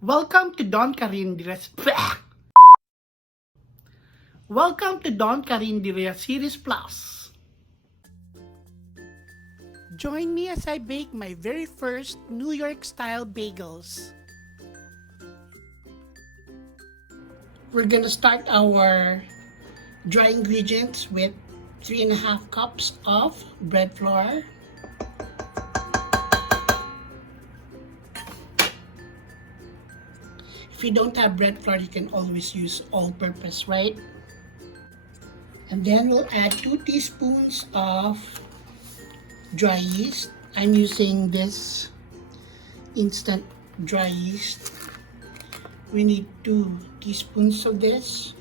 Welcome to Don Carindi Recipe. Welcome to Don Carindi Series Plus. Join me as I bake my very first New York-style bagels. We're gonna start our dry ingredients with 3.5 cups of bread flour. If you don't have bread flour, you can always use all-purpose, right? And then we'll add 2 teaspoons of dry yeast. I'm using this instant dry yeast. We need 2 teaspoons of this.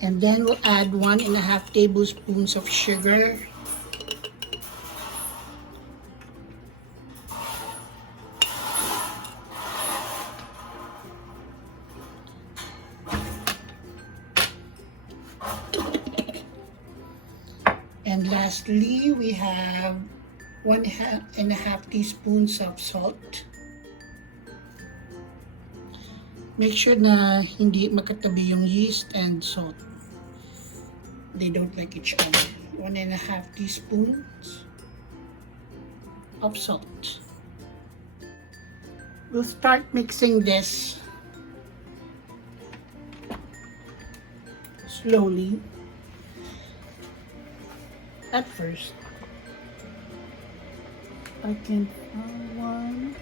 And then we'll add 1.5 tablespoons of sugar. And lastly, we have 1.5 teaspoons of salt. Make sure na hindi magkatabi yung yeast and salt. They don't like each other. 1.5 teaspoons of salt. We'll start mixing this slowly. At first, I can find one.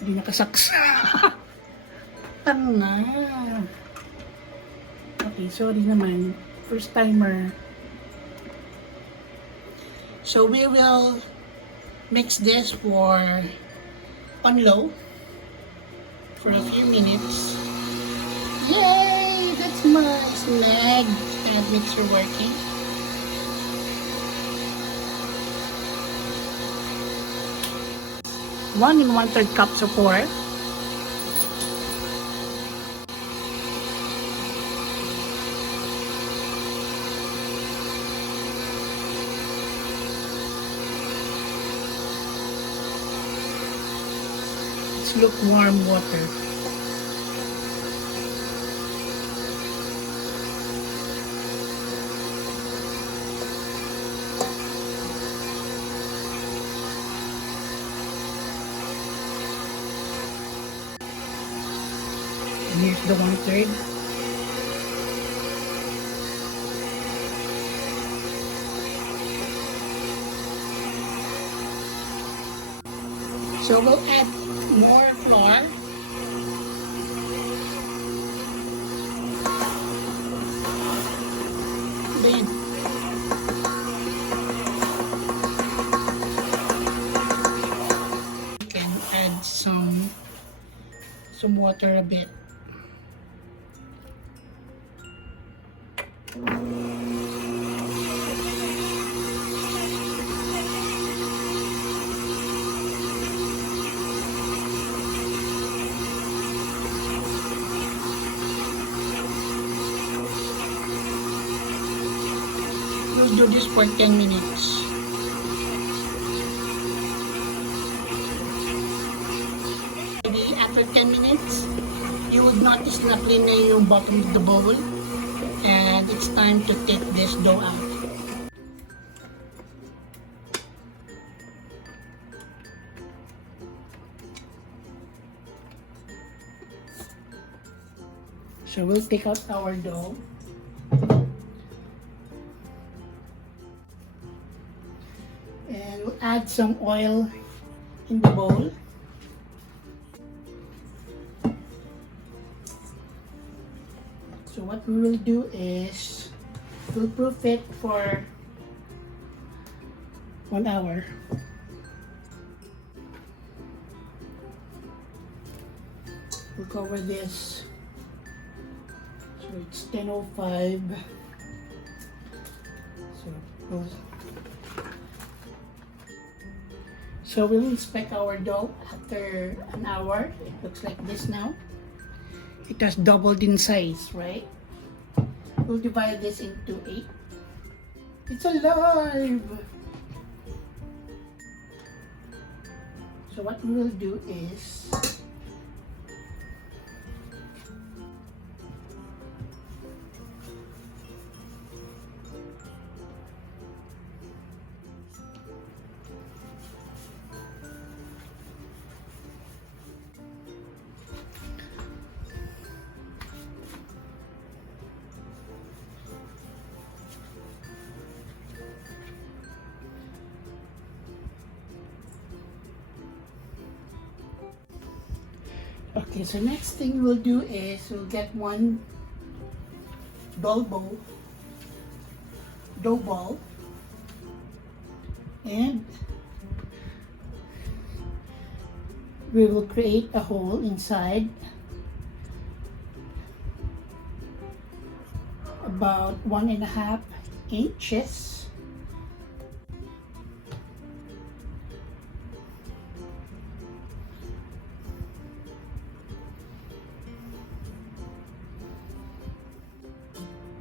Hindi nakasaksa. Tanga. Okay, sorry naman. First timer. So we will mix this on low for a few minutes. Yay! That's my snag stand mixer working. One and 1/3 cups of pork. It's lukewarm water. And here's the 1/3. So we'll add more flour. Then you can add some water a bit. We'll do this for 10 minutes. Maybe after 10 minutes, you would notice na clean na yung bottom of the bowl. And it's time to take this dough out. So we'll take out our dough. And we'll add some oil in the bowl. So what we will do is we'll proof it for 1 hour. We'll cover this. So it's 10:05. So we'll inspect our dough after an hour. It looks like this now. It has doubled in size, right? We'll divide this into 8. It's alive! So what we will do is okay, so next thing we'll do is we'll get one dough ball, and we will create a hole inside about 1.5 inches.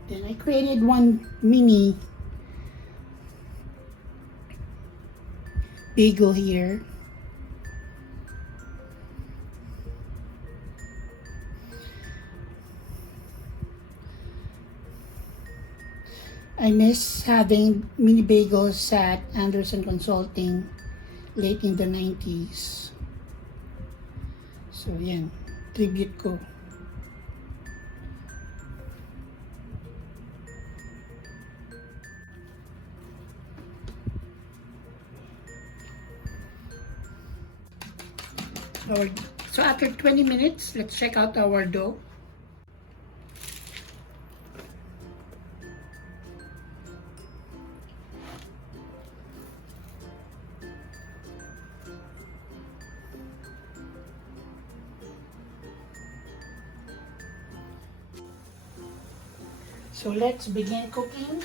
Then I created one mini bagel here. I miss having mini bagels at Anderson Consulting late in the 90s. So yan, tribute ko. So after 20 minutes, let's check out our dough. So let's begin cooking.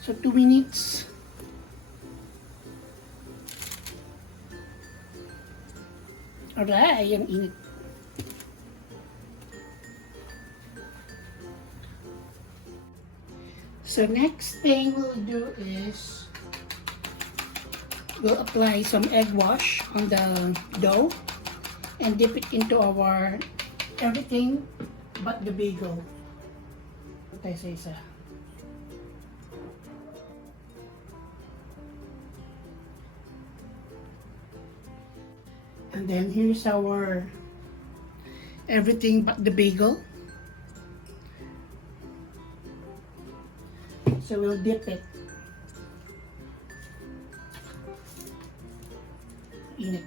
So 2 minutes. Alright, ang init. So next thing we'll do is we'll apply some egg wash on the dough and dip it into our everything but the bagel. Tayo sa isa. And then here's our everything but the bagel. So we'll dip it. Init.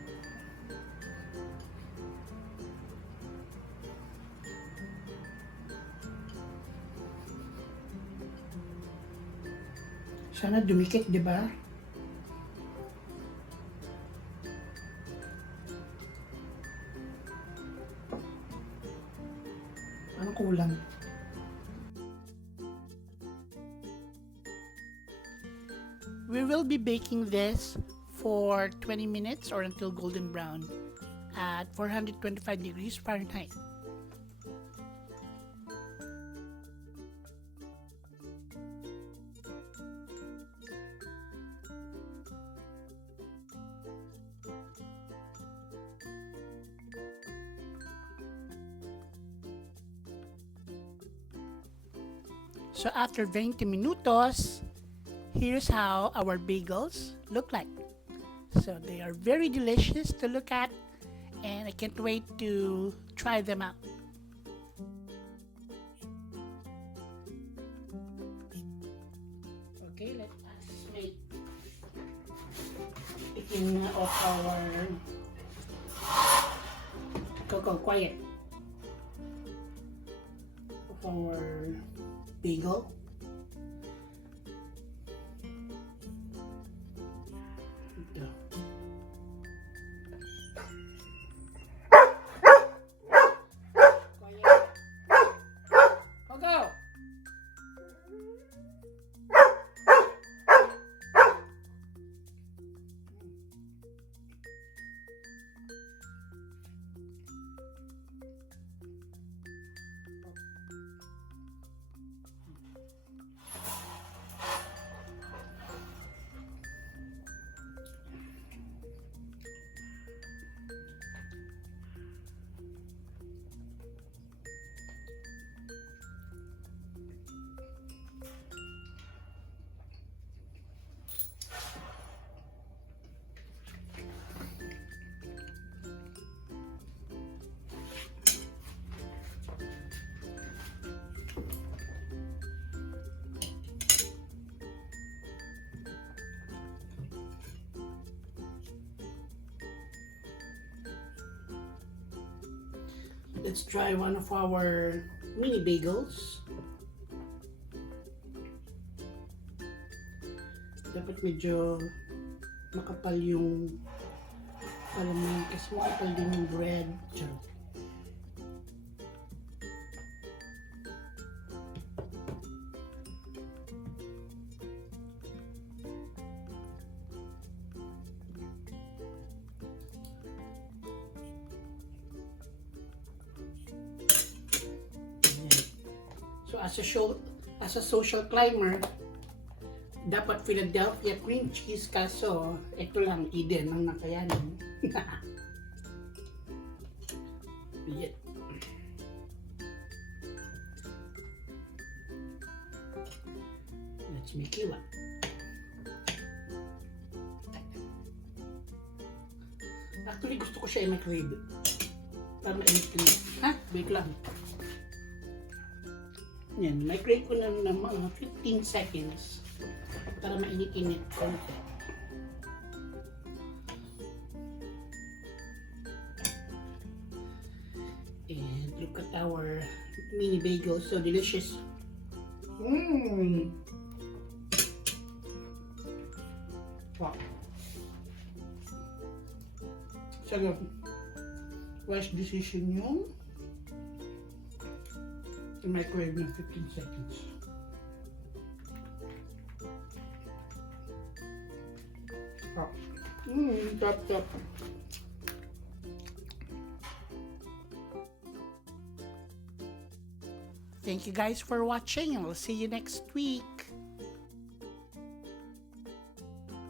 Sana dumikit, di ba? Ano kulang? We will be baking this for 20 minutes or until golden brown at 425 degrees Fahrenheit. So after 20 minutos, here's how our bagels look like. So they are very delicious to look at, and I can't wait to try them out. Okay, let us make picking of our cocoa quiet of our bagel. Ito. Go! Let's try one of our mini bagels. Dapat medyo makapal yung palaman kasi makapal din yung bread. Diyan. So as a social climber, dapat Philadelphia cream cheese, kaso ito lang Eden ang nakayanin. Yeah. Let's make it one. Actually gusto ko siya i-microwave para mainit ko. Ha? Wait lang. Yan, microwave ko na ng mga 15 seconds para mainit-init konti. And look at our mini bagel, so delicious. Wow. Sarap. Wise decision yung microwave ng 15 seconds. Top. Thank you guys for watching, and we'll see you next week.